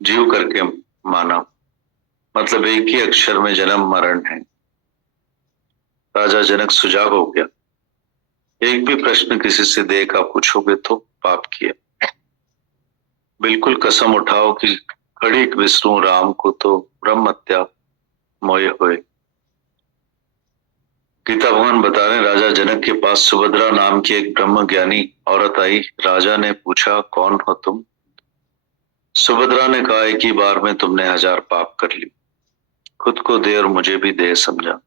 जीव करके माना, मतलब एक ही अक्षर में जन्म मरण है। राजा जनक सुजाग हो गया, एक भी प्रश्न किसी से देखा पूछोगे तो पाप किया, बिल्कुल कसम उठाओ कि घड़ीक विष्णु राम को तो ब्रह्म हत्या मोय होए। गीता भगवान बता रहे राजा जनक के पास सुभद्रा नाम की एक ब्रह्म ज्ञानी औरत आई। राजा ने पूछा कौन हो तुम? सुभद्रा ने कहा एक ही बार में तुमने 1000 पाप कर ली, खुद को दे और मुझे भी दे समझा,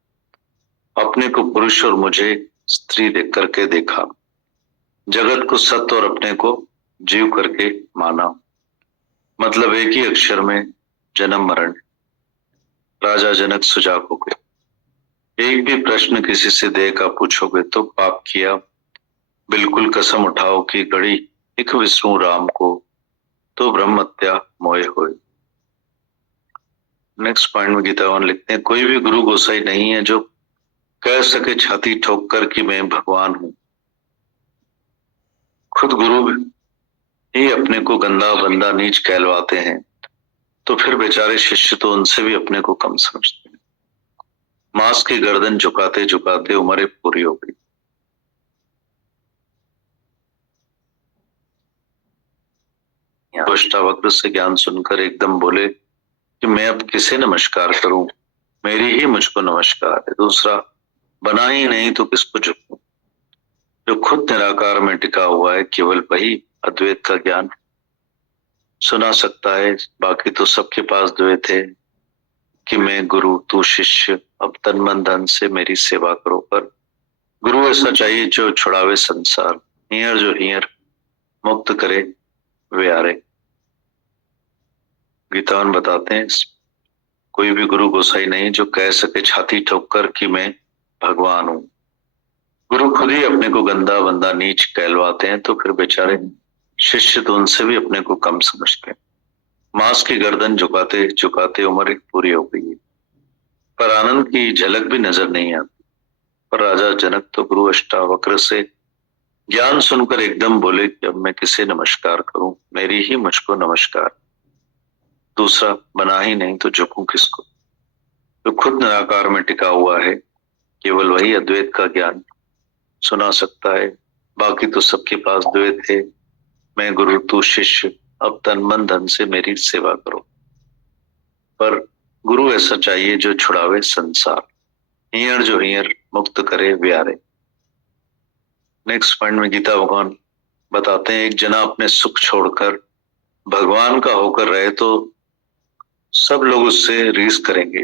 अपने को पुरुष और मुझे स्त्री देख करके देखा, जगत को सत्य और अपने को जीव करके माना, मतलब एक ही अक्षर में जन्म मरण। राजा जनक सुजाग हो गए, एक भी प्रश्न किसी से देखा पूछोगे तो पाप किया, बिल्कुल कसम उठाओ कि घड़ी एक विष्णु राम को तो ब्रह्म हत्या मोय होए। नेक्स्ट पॉइंट में गीतावन लिखते हैं कोई भी गुरु गोसाई नहीं है जो कह सके छाती ठोक कर कि मैं भगवान हूं। खुद गुरु ही अपने को गंदा बंदा नीच कहलवाते हैं, तो फिर बेचारे शिष्य तो उनसे भी अपने को कम समझते हैं। मांस की गर्दन झुकाते झुकाते उम्र पूरी हो गई। अष्टावक्र से ज्ञान सुनकर एकदम बोले कि मैं अब किसे नमस्कार करूं, मेरी ही मुझको नमस्कार है, दूसरा बना ही नहीं तो किसको झुकूं। जो खुद निराकार में टिका हुआ है केवल वही अद्वैत का ज्ञान सुना सकता है, बाकी तो सबके पास द्वैत है कि मैं गुरु तू शिष्य, अब तन मन धन से मेरी सेवा करो। पर गुरु ऐसा चाहिए जो छुड़ावे संसार, हियर जो हियर मुक्त करे व्यारे। गीतावन बताते हैं कोई भी गुरु गोसाई नहीं जो कह सके छाती ठोक कर कि मैं भगवान हूं। गुरु खुद ही अपने को गंदा बंदा नीच कहलवाते हैं, तो फिर बेचारे शिष्य तो उनसे भी अपने को कम समझते हैं। मांस की गर्दन झुकाते झुकाते उम्र पूरी हो गई है, पर आनंद की झलक भी नजर नहीं आती। पर राजा जनक तो गुरु अष्टावक्र से ज्ञान सुनकर एकदम बोले कि अब मैं किसे नमस्कार करूं, मेरी ही मुझको नमस्कार, दूसरा बना ही नहीं तो झुकूं किसको। जो खुद निराकार में टिका हुआ है केवल वही अद्वैत का ज्ञान सुना सकता है, बाकी तो सबके पास द्वैत है, मैं गुरु तू शिष्य, अब तन मन धन से मेरी सेवा करो। पर गुरु ऐसा चाहिए जो छुड़ावे संसार, हियर जो हियर मुक्त करे व्यारे। नेक्स्ट पॉइंट में गीता भगवान बताते हैं एक जना अपने सुख छोड़कर भगवान का होकर रहे तो सब लोग उससे रीस करेंगे।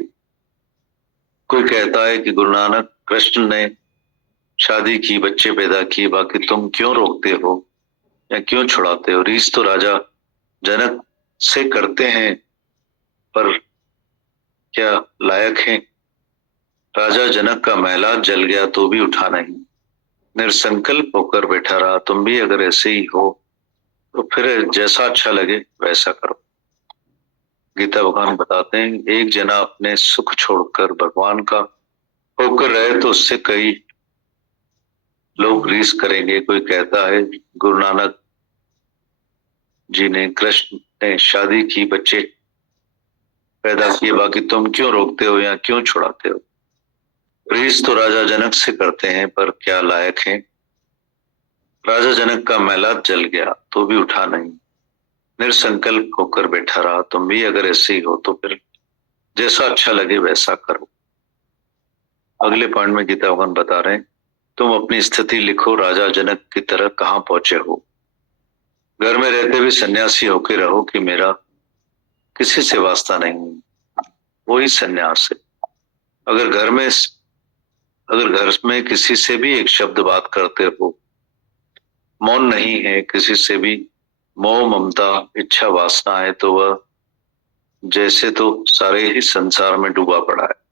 कोई कहता है कि गुरु नानक कृष्ण ने शादी की, बच्चे पैदा किए, बाकी तुम क्यों रोकते हो या क्यों छुड़ाते हो? रीस तो राजा जनक से करते हैं, पर क्या लायक हैं? राजा जनक का महला जल गया तो भी उठा नहीं, निरसंकल्प होकर बैठा रहा। तुम भी अगर ऐसे ही हो तो फिर जैसा अच्छा लगे वैसा करो। गीता भगवान बताते हैं, एक जना अपने सुख छोड़कर भगवान का होकर रहे तो उससे कई लोग रीस करेंगे। कोई कहता है गुरु नानक जी ने, कृष्ण ने शादी की, बच्चे पैदा किए, बाकी तुम क्यों रोकते हो या क्यों छुड़ाते हो? रीस तो राजा जनक से करते हैं, पर क्या लायक हैं? राजा जनक का महला जल गया तो भी उठा नहीं, निरसंकल्प होकर बैठा रहा। तुम भी अगर ऐसे ही हो तो फिर जैसा अच्छा लगे वैसा करो। अगले पॉइंट में गीता भगवान बता रहे हैं, तुम अपनी स्थिति लिखो, राजा जनक की तरह कहां पहुंचे हो। घर में रहते भी सन्यासी होके रहो कि मेरा किसी से वास्ता नहीं, वही सन्यास है। अगर घर में किसी से भी एक शब्द बात करते हो, मौन नहीं है, किसी से भी मोह ममता इच्छा वासना है, तो वह जैसे तो सारे ही संसार में डूबा पड़ा है।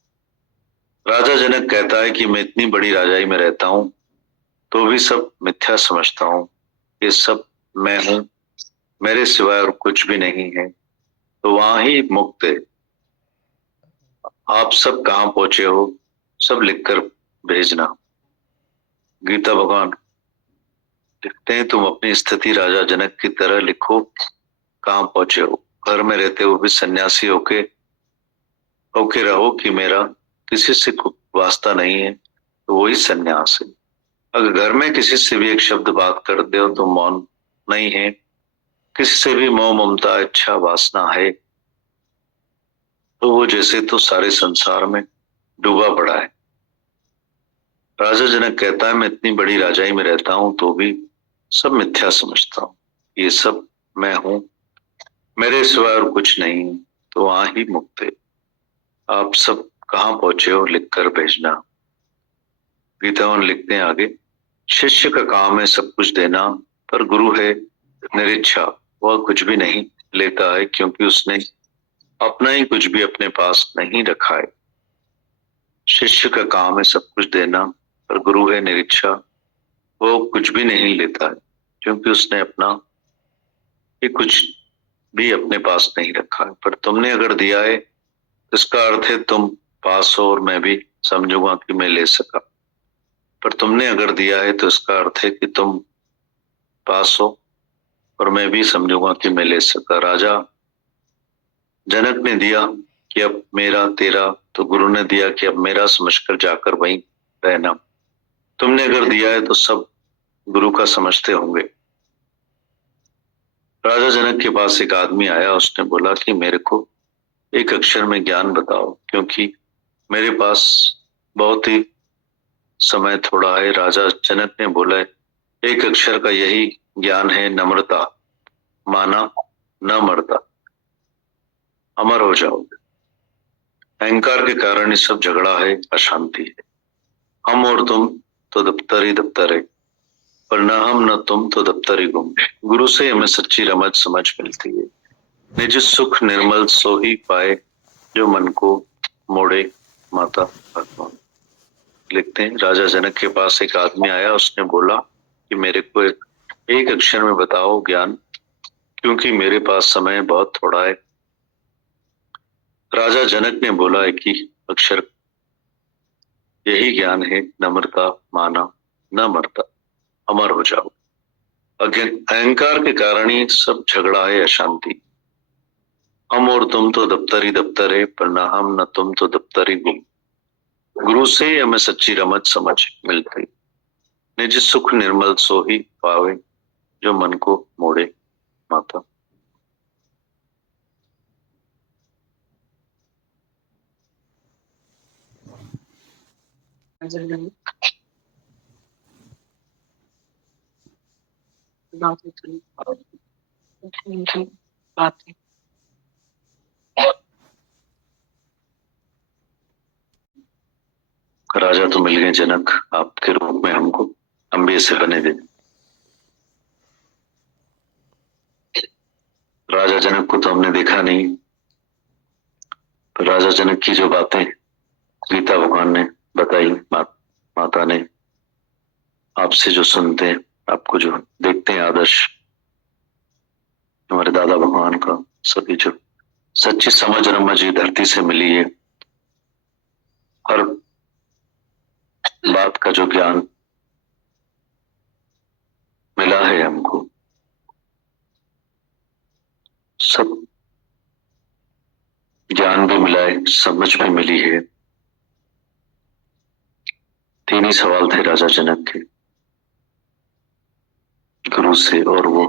राजा जनक कहता है कि मैं इतनी बड़ी राजाई में रहता हूं तो भी सब मिथ्या समझता हूं, ये सब मैं हूं, मेरे सिवाय और कुछ भी नहीं है, तो वहां ही मुक्त है। आप सब कहां पहुंचे हो, सब लिखकर भेजना। गीता भगवान लिखते हैं, तुम अपनी स्थिति राजा जनक की तरह लिखो, कहां पहुंचे हो। घर में रहते हुए भी सन्यासी होके रहो कि मेरा किसी से वास्ता नहीं है, तो वही सन्यास है। अगर घर में किसी से भी एक शब्द बात कर दे तो मौन नहीं है, किसी से भी मोह ममता इच्छा वासना है, तो वो जैसे तो सारे संसार में डूबा पड़ा है। राजा जनक कहता है, मैं इतनी बड़ी राजाई में रहता हूं तो भी सब मिथ्या समझता हूं, ये सब मैं हूं, मेरे सिवाय और कुछ नहीं, तो वहां ही मुक्त है। आप सब कहां पहुंचे हो, लिखकर भेजना। गीतावन लिखते हैं आगे, शिष्य का काम है सब कुछ देना, पर गुरु है निरिच्छा, वह कुछ भी नहीं लेता है, क्योंकि उसने अपना ही कुछ भी अपने पास नहीं रखा है। शिष्य का काम है सब कुछ देना, पर गुरु है निरिच्छा, वो कुछ भी नहीं लेता है, क्योंकि उसने अपना ही कुछ भी अपने पास नहीं रखा है। पर तुमने अगर दिया है, इसका अर्थ है तुम पास हो और मैं भी समझूंगा कि मैं ले सका। पर तुमने अगर दिया है तो इसका अर्थ है कि तुम पास हो और मैं भी समझूंगा कि मैं ले सका। राजा जनक ने दिया कि अब मेरा तेरा, तो गुरु ने दिया कि अब मेरा समझकर जाकर वहीं रहना। तुमने अगर दिया है तो सब गुरु का समझते होंगे। राजा जनक के पास एक आदमी आया, उसने बोला कि मेरे को एक अक्षर में ज्ञान बताओ, क्योंकि मेरे पास बहुत ही समय थोड़ा है। राजा जनक ने बोला, एक अक्षर का यही ज्ञान है, नम्रता, माना न मरता, अमर हो जाओगे। अहंकार के कारण ये सब झगड़ा है, अशांति है। हम और तुम तो दफ्तर ही दफ्तर है, पर न हम न तुम तो दफ्तर ही गुम। गुरु से हमें सच्ची रमज समझ मिलती है। निज सुख निर्मल सो ही पाए, जो मन को मोड़े माता भगवान। लिखते हैं, राजा जनक के पास एक आदमी आया, उसने बोला कि मेरे को एक अक्षर में बताओ ज्ञान, क्योंकि मेरे पास समय बहुत थोड़ा है। राजा जनक ने बोला, एक ही अक्षर यही ज्ञान है, नम्रता, माना न मरता, अमर हो जाओ। अहंकार के कारण ही सब झगड़ा है, अशांति। हम और तुम तो दफ्तर ही दफ्तर है, पर न हम न तुम तो दफ्तर ही गुम। गुरु से हमें सच्ची रमज समझ मिलती। निज सुख निर्मल सो ही पावे, जो मन को मोड़े माता। बातें राजा तो मिल गए जनक आपके रूप में हमको, हम भी ऐसे बने दे। राजा जनक को तो हमने देखा नहीं, पर राजा जनक की जो बातें गीता भगवान ने बताई, माता ने, आपसे जो सुनते हैं, आपको जो देखते हैं आदर्श, हमारे दादा भगवान का, सभी जो सच्ची समझ रमझ ये धरती से मिली है, हर बात का जो ज्ञान मिला है हमको, सब ज्ञान भी मिला है, समझ भी मिली है। 3 ही सवाल थे राजा जनक के गुरु से, और वो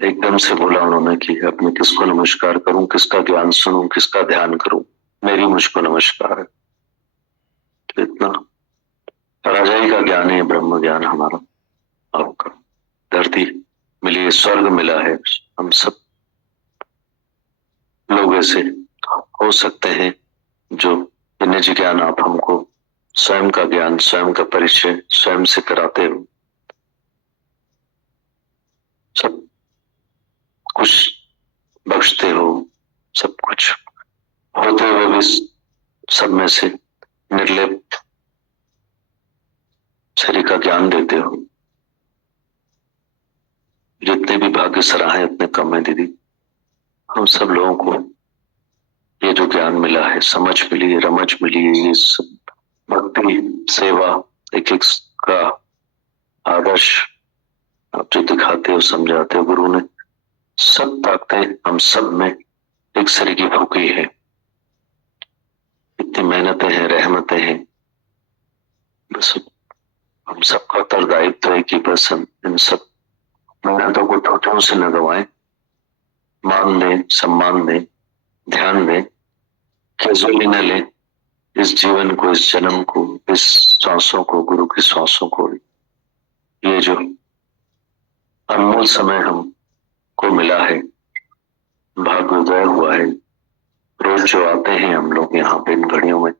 एकदम से बोला उन्होंने कि अब मैं किसको नमस्कार करूं, किसका ज्ञान सुनूं, किसका ध्यान करूं, मेरी मुझको नमस्कार है। तो इतना राजा ही का ज्ञान है, ब्रह्म ज्ञान हमारा आपका। धरती मिली है, स्वर्ग मिला है, हम सब लोग ऐसे हो सकते हैं जो निजी ज्ञान आप हमको स्वयं का ज्ञान, स्वयं का परिचय स्वयं से कराते हो, सब कुछ बख्शते हो, सब कुछ होते हुए भी सब में से निर्लेप शरीर का ज्ञान देते हो। जितने भी भाग्य सराहे उतने कम है दीदी। हम सब लोगों को ये जो ज्ञान मिला है, समझ मिली है, रमझ मिली है, ये सब भक्ति सेवा एक एक का आदर्श आप जो दिखाते हो, समझाते हो, गुरु ने सब ताकतें हम सब में एक सरी की फूकी है। इतनी मेहनतें हैं, रहमतें हैं, बस हम सबका उत्तरदायित्व है कि बस हम इन सब मेहनतों को ठोठों से न गवाएं, मान दें, सम्मान दें, ध्यान दें, कैजुअली न लें इस जीवन को, इस जन्म को, इस सांसों को, गुरु की सांसों को। ये जो अनमोल समय हमको मिला है, भाग्योदय हुआ है, रोज जो आते हैं हम लोग यहाँ पे इन घड़ियों में,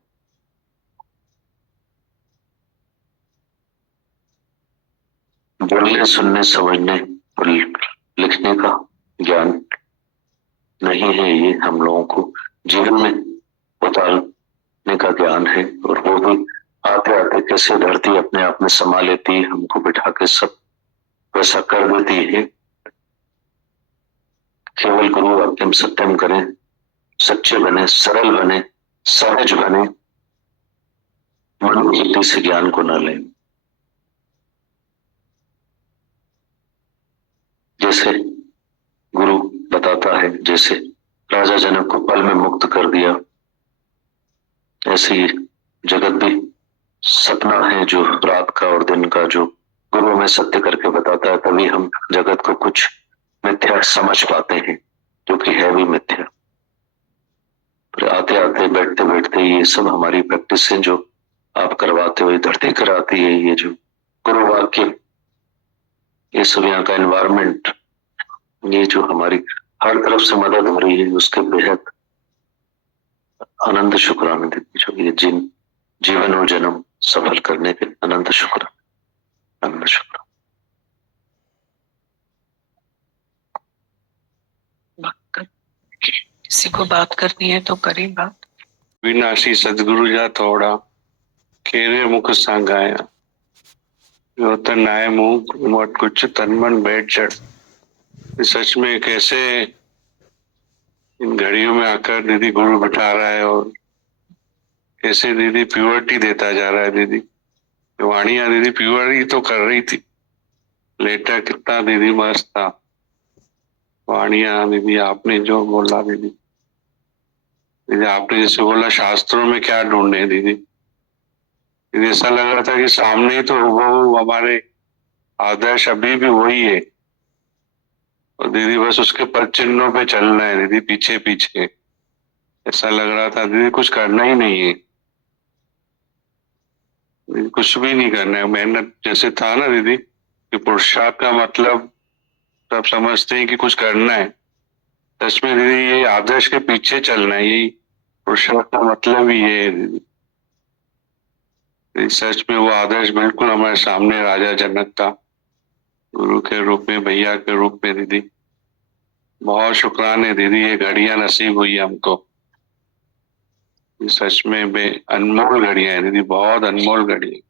बोलने, सुनने, समझने और लिखने का ज्ञान नहीं है, ये हम लोगों को जीवन में उतारने का ज्ञान है। और वो भी आते आते कैसे धरती अपने आप में समा लेती है, हमको बिठा के सब वैसा कर देती है। केवल गुरु वाक्यम सत्यम करें, सच्चे बने, सरल बने, सहज बने, मन बुद्धि से ज्ञान को न लें। जैसे गुरु बताता है, जैसे राजा जनक को पल में मुक्त कर दिया, ऐसे ही जगत भी सपना है जो रात का और दिन का, जो गुरु में सत्य करके बताता है, तभी हम जगत को कुछ मिथ्या समझ पाते हैं, जो कि है भी मिथ्या। पर आते आते, बैठते बैठते ये सब हमारी प्रैक्टिस है जो आप करवाते हो, ये धरती कराती है, ये जो गुरु वाक्य, ये सब यहाँ का एनवायरमेंट, ये जो हमारी हर तरफ से मदद हो रही है, उसके बेहद अनंत शुक्राना देती, जो ये जीवन और जन्म सफल करने के अनंत शुक्राना, अनंत शुक्राना। किसी को बात करनी है तो करें बात। विनाशी सदगुरु जा थोड़ा केरे मुख सांगाया, जो तन आए मुंह मत कुछ तन मन बैठ चढ़। सच में कैसे इन घड़ियों में आकर दीदी गुरु बिठा रहा है, और कैसे दीदी प्योरिटी देता जा रहा है। दीदी वाणिया दीदी प्योरिटी तो कर रही थी, लेटर कितना दीदी मस्त था। वाणिया दीदी आपने जो बोला, दीदी आपने जैसे बोला शास्त्रों में क्या ढूंढे दीदी, ऐसा लग रहा था कि सामने ही तो वो हमारे आदर्श अभी भी वही है, और दीदी बस उसके पद चिन्हों पे चलना है दीदी, पीछे पीछे। ऐसा लग रहा था दीदी कुछ करना ही नहीं है, दीदी कुछ भी नहीं करना है। मेहनत जैसे था ना दीदी कि पुरुषार्थ का मतलब सब समझते हैं कि कुछ करना है, सच में दीदी ये आदर्श के पीछे चलना है, यही पुरुषार्थ का मतलब ही ये है दीदी। सच में वो आदर्श बिल्कुल हमारे सामने राजा जनक का गुरु के रूप में, भैया के रूप में। दीदी बहुत शुक्राने दीदी, ये घड़ियां नसीब हुई हमको। ये सच में बे अनमोल घड़ियां हैं दीदी, बहुत अनमोल घड़ी है।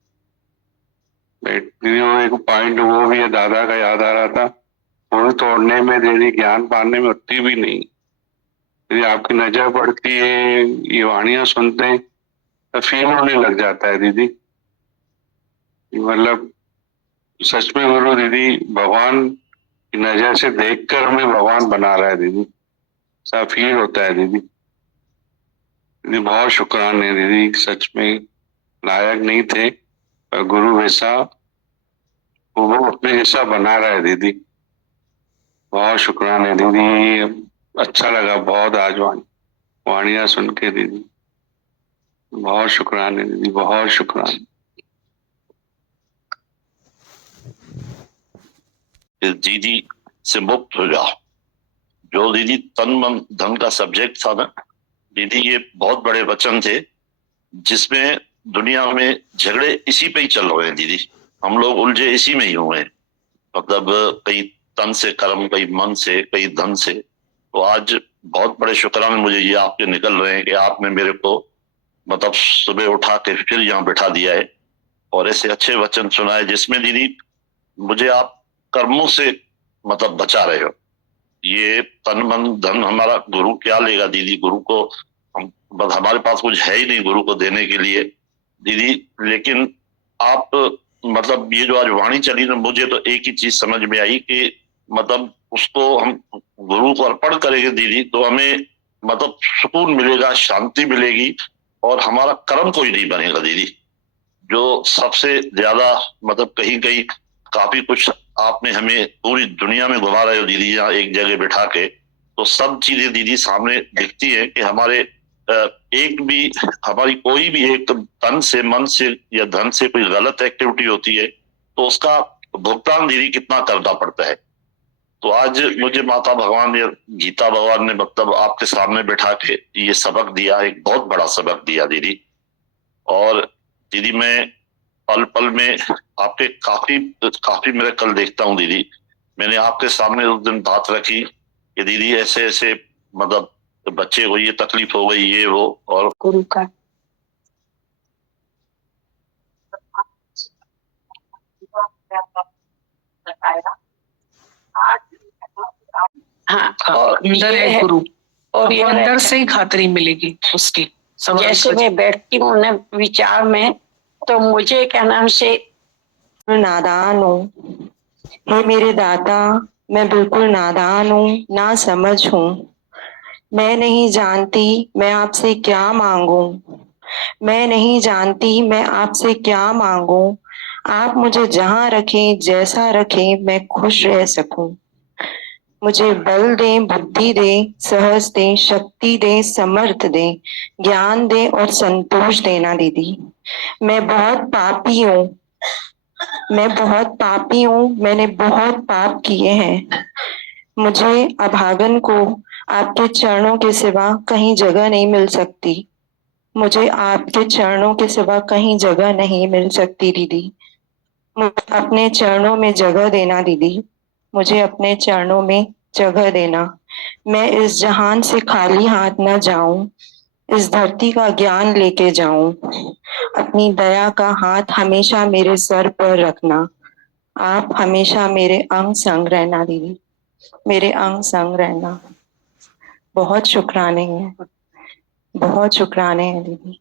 दीदी वो एक पॉइंट वो भी है, दादा का याद आ रहा था, फूल तोड़ने में दीदी ज्ञान पाने में उतनी भी नहीं। यदि आपकी नजर पड़ती है, ये वाणियां सुनते हैं तो फील होने लग जाता है दीदी। मतलब सच में गुरु दीदी भगवान की नजर से देखकर हमें भगवान बना रहा है दीदी, ऐसा फील होता है दीदी। दीदी बहुत शुक्राने दीदी, सच में लायक नहीं थे पर गुरु वैसा वो अपने जैसा बना रहा है दीदी। बहुत शुक्राने दीदी, अच्छा लगा बहुत आज वाणियां सुन के दीदी। बहुत शुक्राने दीदी, बहुत शुक्राने। इस दीदी से मुक्त हो जाओ। जो दीदी तन मन धन का सब्जेक्ट था ना दीदी, ये बहुत बड़े वचन थे जिसमें दुनिया में झगड़े इसी पे ही चल रहे हैं दीदी। हम लोग उलझे इसी में ही हुए हैं, मतलब कई तन से कर्म, कई मन से, कई धन से। तो आज बहुत बड़े शुक्राने मुझे ये आपके निकल रहे हैं कि आपने मेरे को मतलब सुबह उठा के फिर यहाँ बिठा दिया है और ऐसे अच्छे वचन सुनाए जिसमें दीदी मुझे आप कर्मों से मतलब बचा रहे हो। ये तन मन धन हमारा गुरु क्या लेगा दीदी? गुरु को बस हमारे पास कुछ है ही नहीं गुरु को देने के लिए दीदी। लेकिन आप मतलब ये जो आज वाणी चली ना, मुझे तो एक ही चीज समझ में आई कि मतलब उसको हम गुरु को अर्पण करेंगे दीदी तो हमें मतलब सुकून मिलेगा, शांति मिलेगी और हमारा कर्म कोई नहीं बनेगा दीदी। जो सबसे ज्यादा मतलब कहीं कहीं काफी कुछ आपने हमें पूरी दुनिया में घुमा रहे हो दीदी, यहाँ एक जगह बिठा के, तो सब चीजें दीदी सामने दिखती है कि हमारे एक भी हमारी कोई भी एक तन से, मन से या धन से कोई गलत एक्टिविटी होती है तो उसका भुगतान दीदी कितना करना पड़ता है। तो आज मुझे माता भगवान या गीता भगवान ने मतलब आपके सामने बैठा के ये सबक दिया, एक बहुत बड़ा सबक दिया दीदी। और दीदी मैं पल पल में आपके काफी मेरे कल देखता हूँ दीदी। मैंने आपके सामने उस दिन बात रखी कि दीदी ऐसे ऐसे मतलब बच्चे को ये तकलीफ हो गई, ये वो, और गुरु का हाँ, और अंदर ये है है, गुरु, और ये अंदर है, से ही खातरी मिलेगी उसकी। जैसे मैं बैठती हूँ ना विचार में, तो मुझे क्या नाम से नादान हूँ। हे मेरे दाता, मैं बिल्कुल नादान हूँ, ना समझ हूँ। मैं नहीं जानती मैं आपसे क्या मांगू, मैं नहीं जानती मैं आपसे क्या मांगू। आप मुझे जहाँ रखें, जैसा रखें, मैं खुश रह सकूं। मुझे बल दें, बुद्धि दें, सहज दें, शक्ति दें, समर्थ दें, ज्ञान दें और संतोष देना दीदी। मैं बहुत पापी हूँ, मैं बहुत पापी हूँ, मैंने बहुत पाप किए हैं। मुझे अभागन को आपके चरणों के सिवा कहीं जगह नहीं मिल सकती। मुझे आपके चरणों के सिवा कहीं जगह नहीं मिल सकती दीदी। मुझे अपने चरणों में जगह देना दीदी, मुझे अपने चरणों में जगह देना। मैं इस जहान से खाली हाथ न जाऊं, इस धरती का ज्ञान लेके जाऊं। अपनी दया का हाथ हमेशा मेरे सर पर रखना। आप हमेशा मेरे अंग संग रहना दीदी, मेरे अंग संग रहना। बहुत शुक्राने हैं, बहुत शुक्राने हैं दीदी।